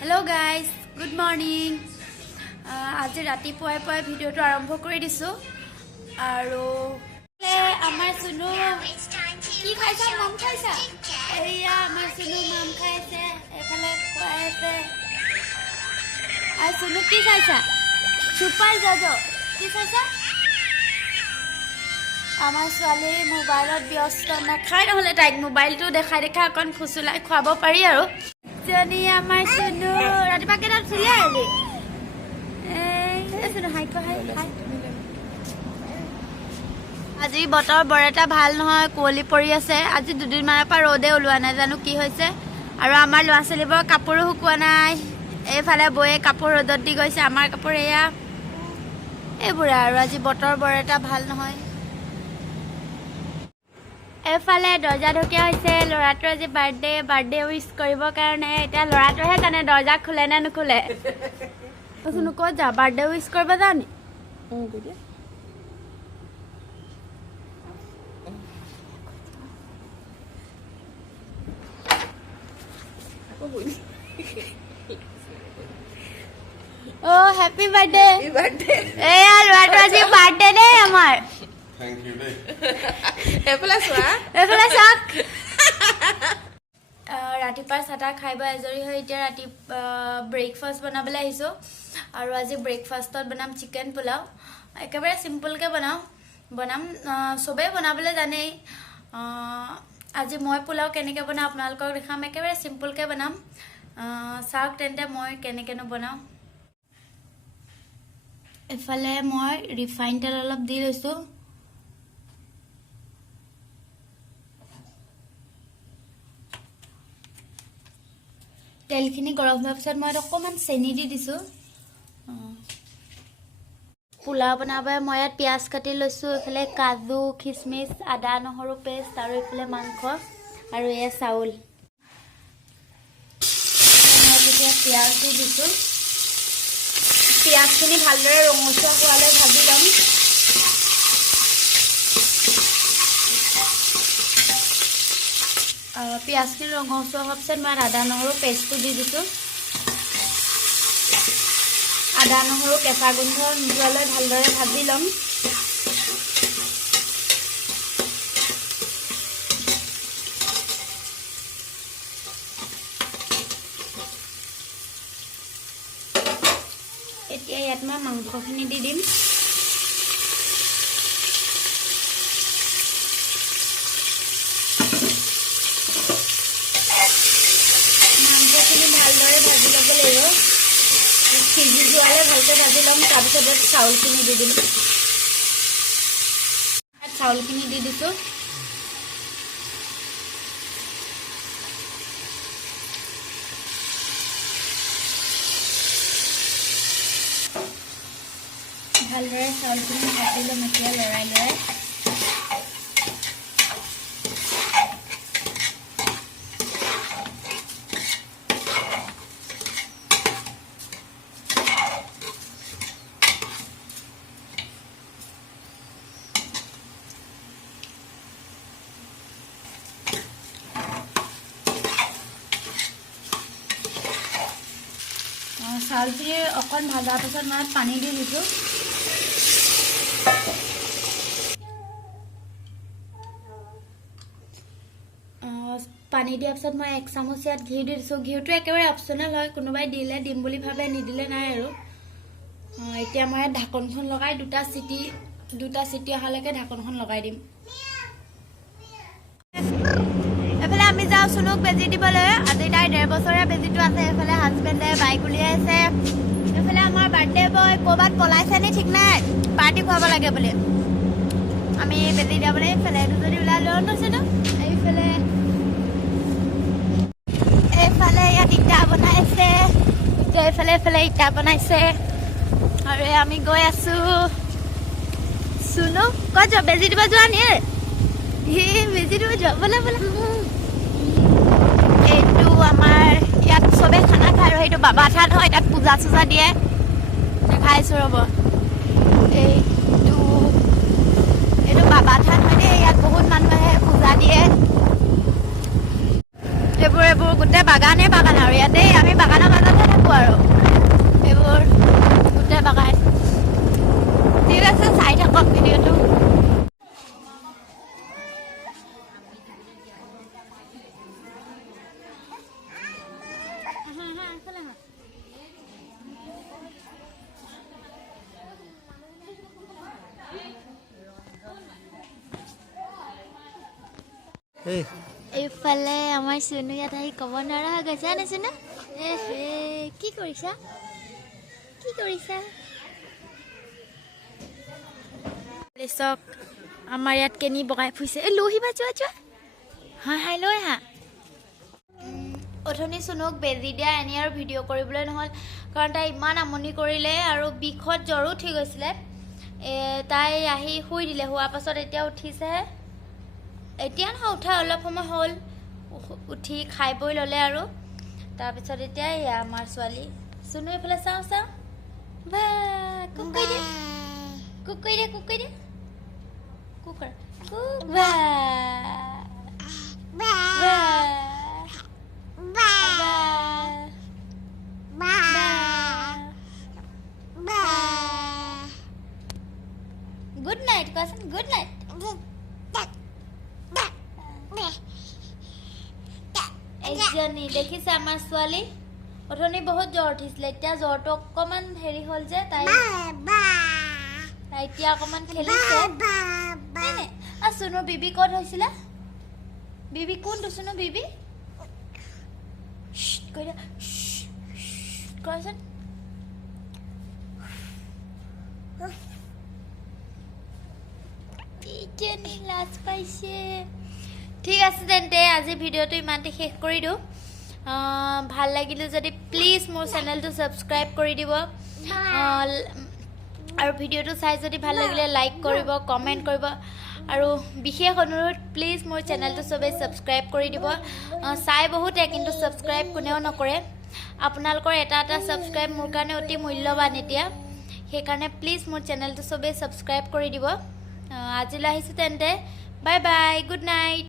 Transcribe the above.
Hello guys good morning आज रातिपुवाई पुवाई भिडिओটো आरम्भ কৰি দিছো আৰু আমাৰ সুনু কি খাইছা মাম খাইছা এয়া আমাৰ সুনু মাম খাইছে এফালে খুৱাইছে আৰু সুনু কি খাইছা সুপাৰ জাজো কি খাইছা আমাৰ ছোৱালী মোবাইলত ব্যস্ত নাখায় নহলে তাইক মোবাইলটো দেখাই দেখা অকণ ফুচুলাই খুৱাব পাৰি আৰু जनी आमार सुनु रातिपा केटात उठिले आली सुनु हाई को हाई আজি বতৰ বৰ এটা ভাল নহয় কোলি পৰি আছে আজি দুদিন মানৰ পৰা ৰদে ওলোৱা নাই জানো কি হৈছে আৰু আমাৰ লৰা ছোৱালীবোৰ কাপোৰো শুকুৱা নাই এইফালে বয়ে কাপোৰ ৰদত দি গৈছে আমাৰ কাপোৰ এয়া এইবোৰ আৰু আজি বতৰ বৰ এটা ভাল নহয় এফালে দৰ্জা ঢকিয়া হৈছে লৰাটোৰ আজি বাৰ্থডে উইশ কৰিবৰ কাৰণে এতিয়া লৰাটোহে জানে দৰ্জা খুলে নে নুখুলে শুনো ক'ত যা বাৰ্থডে উইশ কৰিব যাও নি অ হ্যাপি বাৰ্থডে এয়া লৰাটোৰ আজি বাৰ্থডে দেই আমাৰ Thank you, Lee. ৰাতিপুৱা চাটা খাইব আজৰি হৈ এতিয়া ৰাতি ব্ৰেকফাষ্ট বনাবলৈ আহিছো আৰু আজি ব্ৰেকফাষ্টত বনাম চিকেন পোলাও একেবাৰে সিম্পলকে বনাম সবে বনাবলৈ জানেই আজি মই পোলাও কেনেকৈ বনাম আপোনালোকক দেখাম একেবাৰে সিম্পলকে বনাম চাওক তেন্তে মই কেনেকেনো বনাম এফালে মই ৰিফাইন তেল অলপ দি লৈছো তেলখিনি গৰম হোৱাৰ পিছত মই অকণমান চেনি দি দিছো পোলাও বনাবলৈ মই ইয়াত পিয়াজ কাটি লৈছো এফালে কাজু খিচমিচ আদা নহৰু পেষ্ট আৰু এফালে মাংস আৰু এয়া চাউল মই পিয়াজ দি দিছো পিয়াজখিনি ভালদৰে ৰঙচুৱা হোৱালৈ ভাজি ল'ম পিয়াজখিনি ৰঙচুৱা হোৱাৰ পিছত মই আদা নহৰু পেষ্টটো দি দিছোঁ আদা নহৰু কেঁচা গোন্ধ নোযোৱালৈ ভালদৰে ভাজি ল'ম এতিয়া ইয়াত মই মাংসখিনি দি দিম ভালদৰে ভাজি ল'ব লাগিব সিজি যোৱালে ভালকৈ ভাজি ল'ম তাৰপিছত চাউলখিনি দি দিম চাউলখিনি দি দিছোঁ ভালদৰে চাউলখিনি ভাজি ল'ম এতিয়া লৰাই চাউলখিনি অকণ ভাজাৰ পিছত মই পানী দি দিছোঁ পানী দিয়াৰ পিছত মই 1 চামুচ ইয়াত ঘি দি দিছোঁ ঘিউটো একেবাৰে অপশ্যনেল হয় কোনোবাই দিলে দিম বুলি ভাবে নিদিলে নাই আৰু এতিয়া মই ইয়াত ঢাকনখন লগাই দুটা চিটি অহালৈকে ঢাকনখন লগাই দিম এফালে আমি যাওঁ সুনুক বেজি দিবলৈ আজি তাই 1.5 বছৰীয়া বেজিটো আছে এফালে হাজবেণ্ডে বাইক উলিয়াই আছে এফালে আমাৰ বাৰ্থডে বয় ক'ৰবাত পলাইছে নি ঠিক নাই পাৰ্টি খুৱাব লাগে বুলি আমি বেজি দিবলৈ এইফালে দুজনী ওলাই লৈ গৈছিলোঁ এইফালে ইয়াত ইটা বনাইছে এইফালে ইটা বনাইছে আৰু আমি গৈ আছো সুনু ক'ত যোৱা বেজি দিব যোৱা নি বেজি দিব যোৱা বোলে এইটো আমাৰ ইয়াত চবে খানা খায় আৰু সেইটো বাবা থান হয় তাত পূজা চূজা দিয়ে দেখাইছো ৰ'ব এইটো বাবা থান হয় দেই ইয়াত বহুত মানুহে পূজা দিয়ে এইবোৰ গোটেই বাগানে বাগান আৰু ইয়াতে আমি বাগানৰ মাজতে এইফালে আমাৰ চুনু ইয়াত আহি ক'ব নোৱাৰা হৈ গৈছে নে চুনু কি কৰিছা চক আমাৰ ইয়াত কেনি বগাই ফুৰিছে লৈ আহিবা যোৱা হাই লৈ আহা অথনি চুনুক বেজি দিয়া এনে আৰু ভিডিঅ' কৰিবলৈ নহ'ল কাৰণ তাই ইমান আমনি কৰিলে আৰু বিষত জ্বৰো উঠি গৈছিলে তাই আহি শুই দিলে হোৱাৰ পাছত এতিয়া উঠিছেহে এতিয়া নহয় উঠা অলপ সময় হ'ল উঠি খাই বৈ ল'লে আৰু তাৰপিছত এতিয়া এয়া আমাৰ ছোৱালী চুনু এইফালে চাওঁ বা কুক কৰি দে গুড নাইট কোৱাচোন গুড নাইট এইজনী দেখিছে আমাৰ ছোৱালী অথনি বহুত জ্বৰ উঠিছিলে এতিয়া জ্বৰটো অকণমান হেৰি হ'ল যে তাই এতিয়া অকণমান খেলিছে চুনুৰ বিবি ক'ত হৈছিলে বিবি কোনটো চুনু বিবি কোৱাচোন লাজ পাইছে ঠিক আছে তেন্তে আজি ভিডিঅ'টো ইমানতে শেষ কৰি দিওঁ ভাল লাগিলে যদি প্লিজ মোৰ চেনেলটো ছাবস্ক্ৰাইব কৰি দিব আৰু ভিডিঅ'টো চাই যদি ভাল লাগিলে লাইক কৰিব কমেণ্ট কৰিব আৰু বিশেষ অনুৰোধ প্লিজ মোৰ চেনেলটো চবেই ছাবস্ক্ৰাইব কৰি দিব চাই বহুতে কিন্তু ছাবস্ক্ৰাইব কোনেও নকৰে আপোনালোকৰ এটা ছাবস্ক্ৰাইব মোৰ কাৰণে অতি মূল্যৱান এতিয়া সেইকাৰণে প্লিজ মোৰ চেনেলটো চবেই ছাবস্ক্ৰাইব কৰি দিব আজিলৈ আহিছোঁ তেন্তে বাই বাই গুড নাইট